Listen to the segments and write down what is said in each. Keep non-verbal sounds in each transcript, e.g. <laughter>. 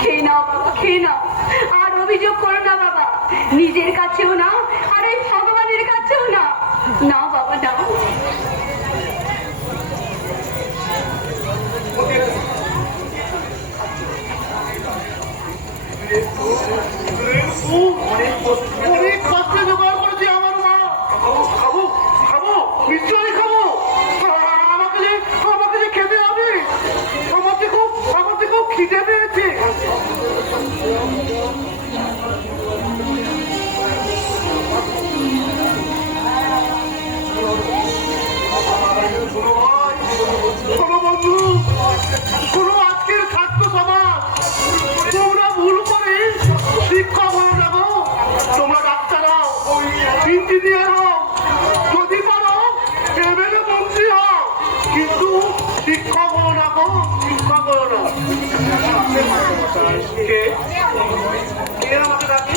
খেয়ে নাও খেয়ে নাও। আর অভিযোগ করো না বাবা, নিজের কাছেও না আর এই ভগবানের কাছেও না না বাবা না অনেক শুরু আজকের ছাত্র সভা তোমরা ভুল করে শিক্ষক হয়ে যাব। তোমরা ডাক্তার হও হও যদি পারো এমএলএ মন্ত্রী হও। কিন্তু শিক্ষক হও না গো শিক্ষক হও না। কে? আমাকে ডাকে?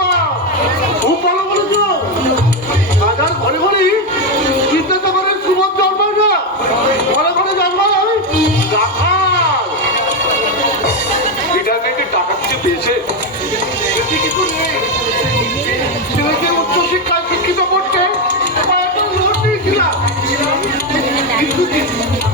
muito tempo.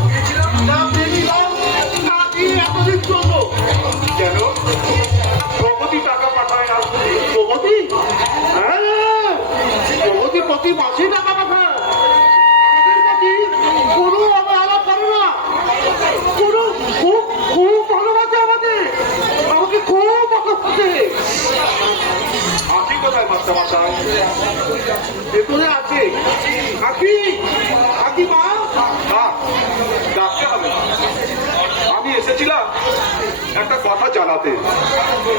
জানাতে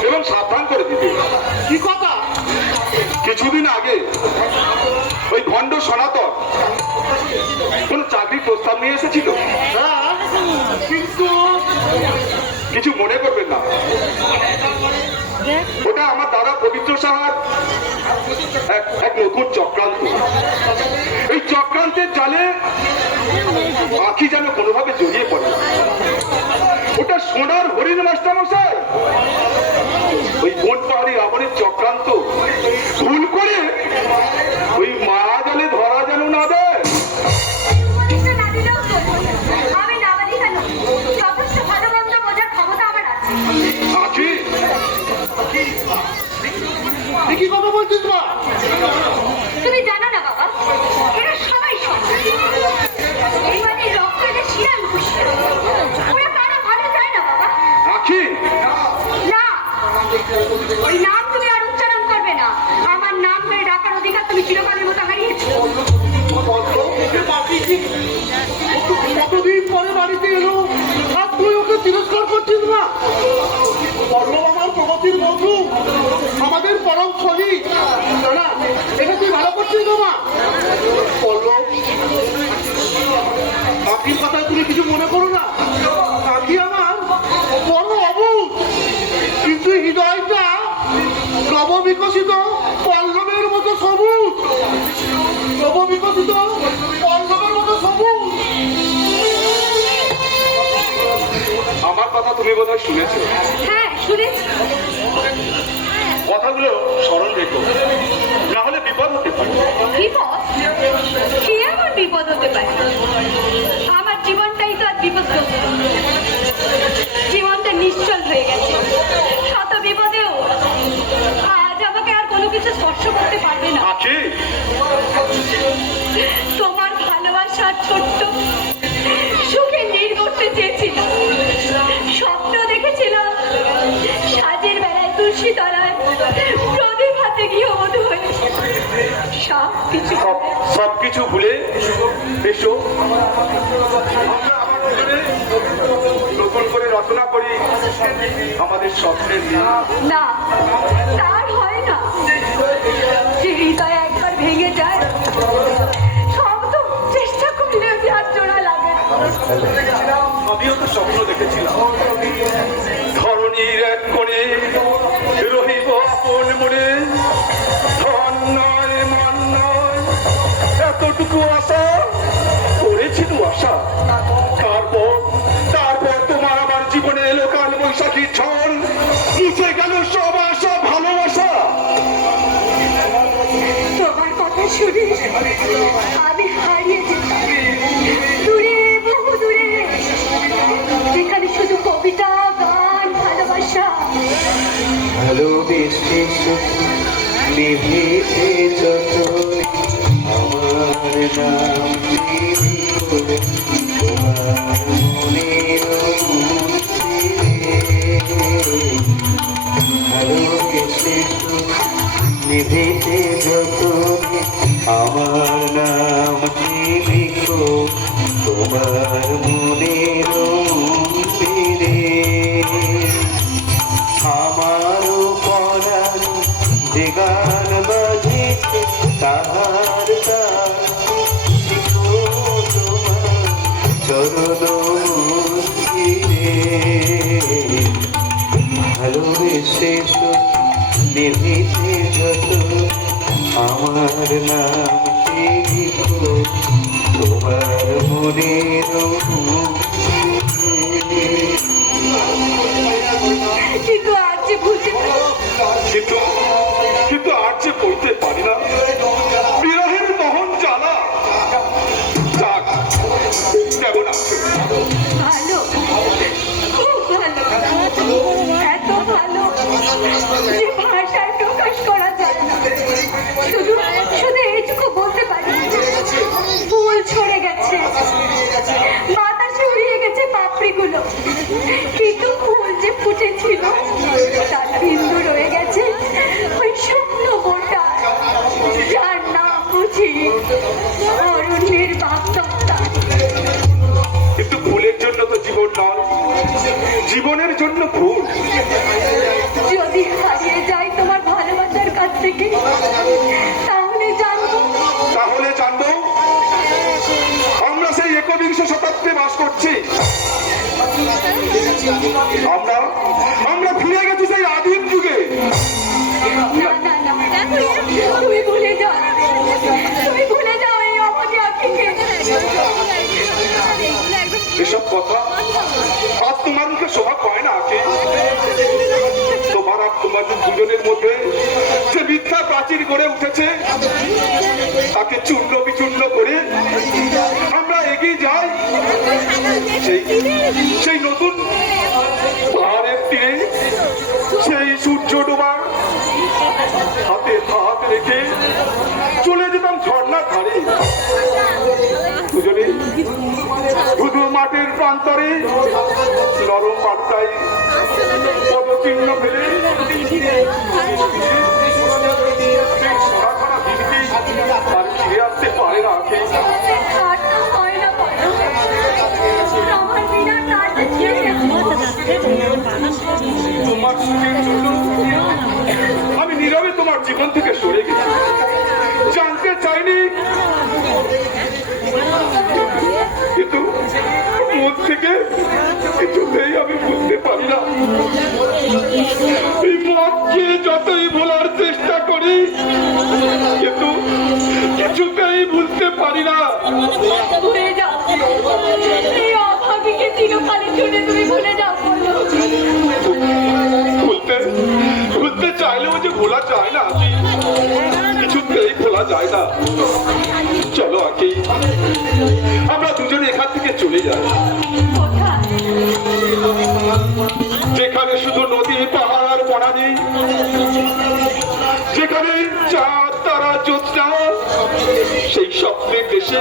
এবং সাবধান করে দিতে। কি কথা? কিছুদিন আগে ওই ভণ্ড সনাতন কোন চাকরির প্রস্তাব নিয়ে এসেছিল? হ্যাঁ কিন্তু কিছু মনে করবেন না। ওটা আমার দাদা পবিত্র সাহার এক এক নতুন চক্রান্ত। এই চক্রান্তের জালে আখি যেন কোনোভাবে জড়িয়ে পড়ে। ওটা সোনার হরিণ মাস্টার মশাই ওই কোন পাহাড়ি আমনের চক্রান্ত। ভুল করে ওই মা জালে ধরা যেন না দেয়। কি কথা বলছিস মা? তুমি জানো না বাবা কাকির কথায় তুমি কিছু মনে করো না। কাকি আমার বড় অবুধ কিন্তু হৃদয়টা নববিকশিত পল্লবের মতো সবুজ। নববিকশিত পল্লবের মতো সবুজ। আমার কথা তুমি বোধহয় শুনেছো? হ্যাঁ শুনেছি। কথাগুলো স্মরণ রেখো। না হলে বিপদ হতে পারে। বিপদ? কি এমন বিপদ হতে পারে? আমার জীবনটাই তো আর বিপদগ্রস্ত। জীবনটা নিশ্চল হয়ে গেছে। শত বিপদেও আজ আমাকে আর কোনো কিছু স্পর্শ করতে পারবে না। আছে। তোমার ভালোবাসার ছোট্ট সুখে করতে চেয়েছিলাম তুলসী তলায় প্রদীপ হাতে গৃহবধূ হয়ে সব কিছু সব কিছু ভুলে এসো। নতুন করে রচনা করি আমাদের স্বপ্নের না তার হয় না যে হৃদয় একবার ভেঙে যায়। সব তো চেষ্টা করলেও যে আর জোড়া লাগে আমিও তো স্বপ্ন দেখেছিলাম। ধরণীর এক রহিব আপন মনে ধন নয়, মান নয়, এতটুকু আশা, করেছিল আশা। তারপর তারপর তোমার আমার জীবনে এলো কাল বৈশাখী ঝড়। মুছে গেল সব আশা, ভালোবাসা। তোমার কথা শুনে নিভেছে যত আমার নাম জীবিত তোমার মনের ভালোবেসে নিভেছে যত আমার নাম জীবিত তোমার যে গান বাজেছে তাহার চরণ ভালোবেসে নিভিতে যত আমার নাম তোমার মনের কিন্তু কিন্তু আর যে বলতে পারি না। বিরহের মহন জ্বালা। কেমন আছে? করা যায় না। শুধু শুধু এইটুকু বলতে পারি ফুল ছড়ে গেছে। বাতাসে উড়িয়ে গেছে পাপড়িগুলো। কিন্তু ফুল যে ফুটেছিল, তার বিন্দু রয়ে একটু ভুলের জন্য তো জীবন নয়। জীবনের জন্য ভুল। যদি হারিয়ে যাই তোমার ভালোবাসার কাছ থেকে তাহলে জানব। তাহলে জানব আমরা সেই একবিংশ শতাব্দীতে বাস করছি। আমরা কথা? আজ তোমার মুখে শোভা পায় না আকে তোমার আর তোমাদের দুজনের মধ্যে যে মিথ্যা প্রাচীর গড়ে উঠেছে, তাকে চূর্ণ বিচূর্ণ করে আমরা এগিয়ে যাই। সেই সেই নতুন পাহাড়ের তীরে, সেই সূর্য ডোবার হাতে হাত রেখে চলে যেতাম ঝর্ণার ধারে মাটির প্রান্তরে নরম পাত্তায় পদচিহ্ন ফেলে বাড়ি ফিরে আসতে পারে না আর তোমার আমি নীরবে তোমার জীবন থেকে সরে গেছি। জানতে চাইনি কিন্তু মন থেকে কিছুতেই আমি বুঝতে পারি না এই মতকে যতই ভোলার চেষ্টা করি কিন্তু কিছুতেই বুঝতে পারি না। ভুলতে ভুলতে চাইলেও যে ভোলা যায় না কিছুতেই ভোলা যায় না। চলো আকি আমরা যেখানে শুধু নদী পাহাড় আর বনানি যেখানে চাঁদ তারা জ্যোৎস্না সেই স্বপ্নের দেশে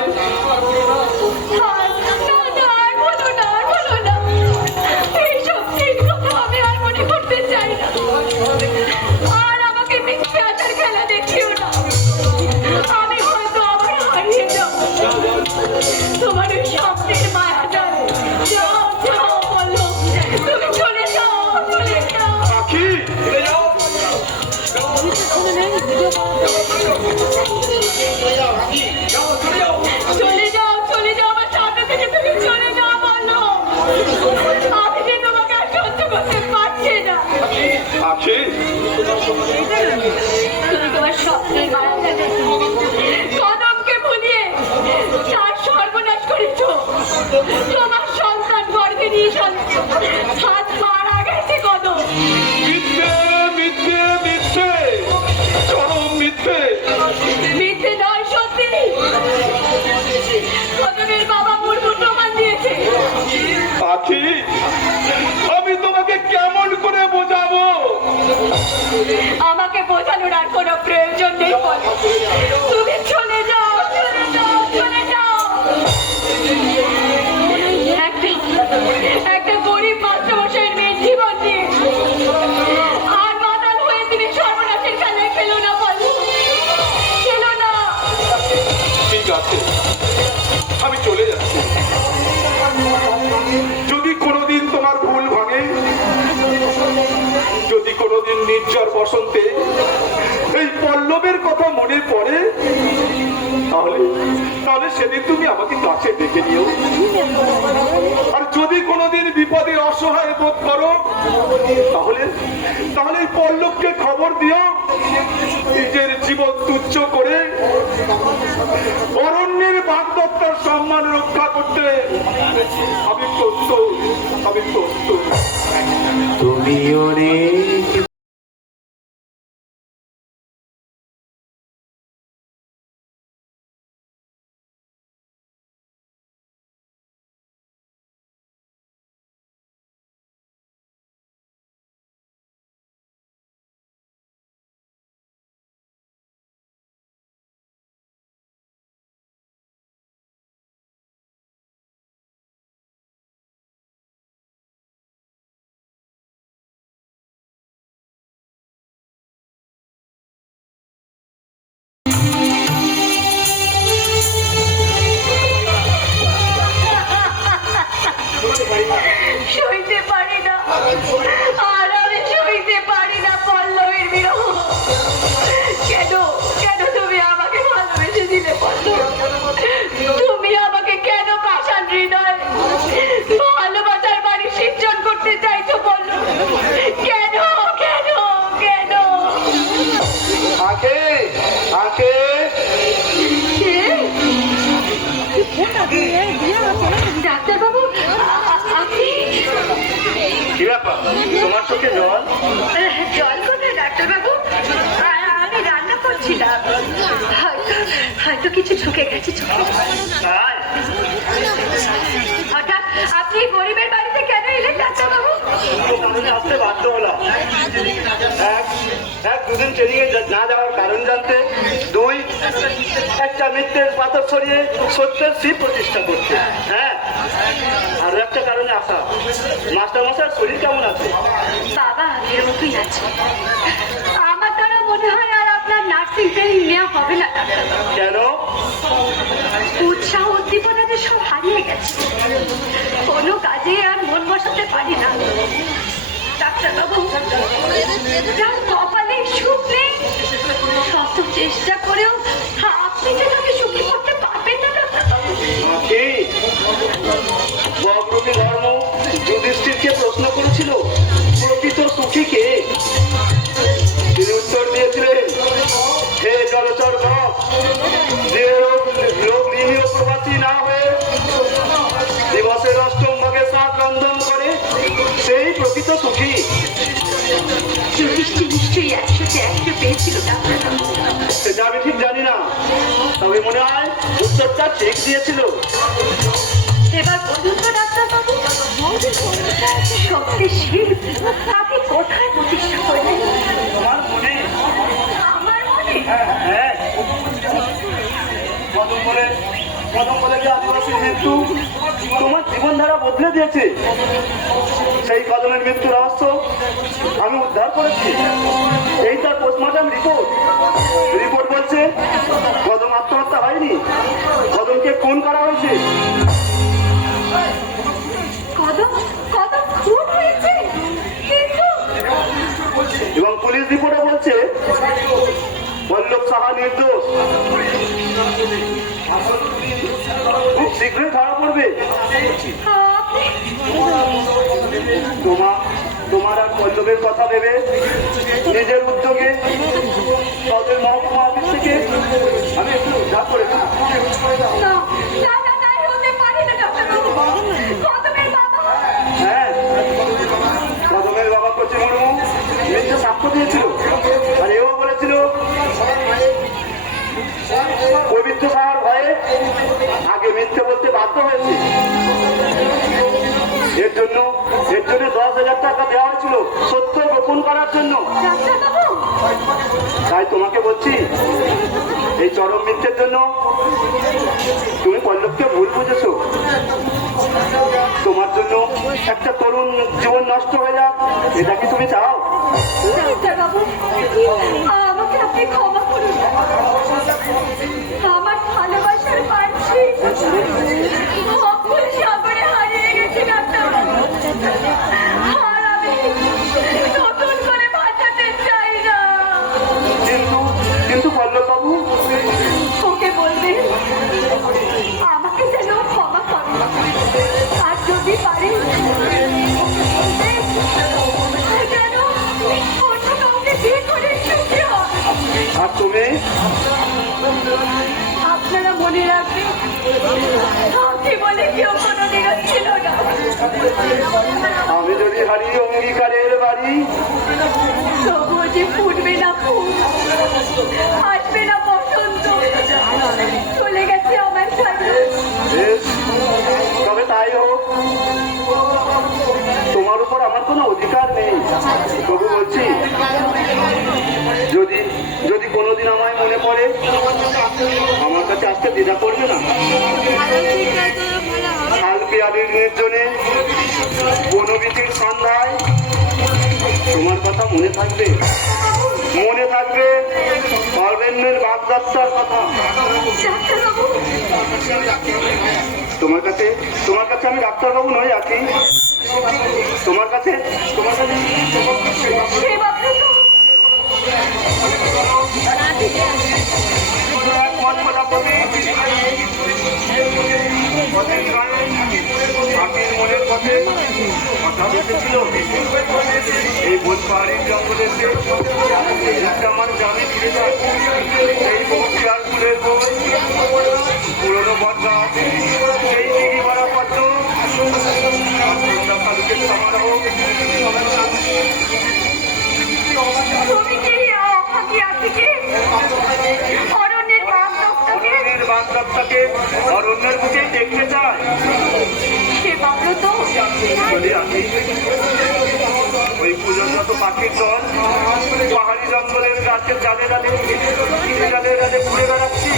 মিথ্যে নয় সত্যি। কদমের বাবা মুর্মু প্রমাণ দিয়েছে। আখি আমি তোমাকে কেমন করে বোঝাবো? আমাকে বোঝানোর আর কোনো প্রয়োজন নেই যদি কোনোদিন নির্ঝর বসন্তে। এই পল্লবের কথা মনে পড়ে, তাহলে তাহলে সেদিন তুমি আমাকে কাছে ডেকে নিও। আর যদি কোনোদিন বিপদে অসহায় বোধ করো, তাহলে তাহলে এই পল্লবকে খবর দিও। নিজের জীবন তুচ্ছ করে, অরণ্যের বাগদত্তার সম্মান রক্ষা করতে আমি প্রস্তুত আমি প্রস্তুত। তুমি অনেক হয়তো কিছু ঢুকে গেছে হঠাৎ আপনি গরিবের বাড়িতে কেন এলেন ডাক্তারবাবু আসতে বাধ্য হলাম। এক এক দুদিন ট্রেনিংয়ে না যাওয়ার কারণ জানতে দুই একটা মিথ্যের পাথর ছড়িয়ে সত্যের শিব প্রতিষ্ঠা করতে। হ্যাঁ? আর একটা কারণে আসা। মাস্টার মশাই শরীর কেমন আছে? বাবা আগের মতোই আছে। আমার দ্বারা মনে হয় ট্রেনিং নেওয়া হবে না। কেন? উৎসাহ উদ্দীপনা যে সব হারিয়ে গেছে। কোনো কাজে আর মন বসাতে পারি না। ডাক্তারবাবু যার কপালে সুখ নেই শত চেষ্টা করেও আপনি যে তাকে সুখী করতে পারবেন না ডাক্তারবাবু। ধর্ম যুধিষ্ঠিরকে প্রশ্ন করেছিল প্রকৃত সুখী কে? মনে হয় উত্তরটা দিয়েছিল। এবার বলুন তো ডাক্তারবাবু সত্যি শিব তাকে কোথায় প্রতিষ্ঠা করলেন আমার মনে? আমার মনে? হ্যাঁ কদম বলে কদম বলে যে আদিবাসী মৃত্যু তোমার জীবনধারা বদলে দিয়েছে। সেই কদমের মৃত্যু রহস্য আমি উদ্ধার করেছি। এই তার পোস্টমর্টম রিপোর্ট বল্লভ নির্দোষ। খুব শীঘ্রই ধরা পড়বে। তোমার তোমার আর পল্লবের কথা ভেবে নিজের উদ্যোগে সদের মহকুমা অফিস থেকে আমি একটু উদ্ধার বাবা হ্যাঁ কদমের বাবা কচি মুর্মু সাক্ষ্য দিয়েছিল। জন্য। এর জন্য দশ হাজার টাকা দেওয়া হয়েছিল। সত্য গোপন করার জন্য। তাই তোমাকে বলছি, এই চরম মিথ্যের জন্য তুমি পল্লবকে ভুল বুঝেছ। তোমার জন্য একটা তরুণ জীবন নষ্ট হয়ে যাক, এটা কি তুমি চাও? আমার ভালোবাসার পাচ্ছি Thank <laughs> you. তবু বলছি যদি যদি কোনোদিন আমায় মনে পড়ে, আমার কাছে আসতে দ্বিধা করবে না। কালকে আদির নির্জনে বনবীতির সন্ধ্যায় তোমার কথা মনে থাকবে। মনে থাকবে অরণ্যের বাগযাত্রার কথা। তোমার কাছে তোমার কাছে আমি ডাক্তারবাবু নই আছি। তোমার কাছে তোমার কাছে মনের পথে কথা এই বোধ পাহাড়ির দেখতে চায় সে বাবলো ওই পুজোরত পাখির দল পাহাড়ি জঙ্গলের গাছের ডালে ডালে ডালে ডালে ঘুরে বেড়াচ্ছি।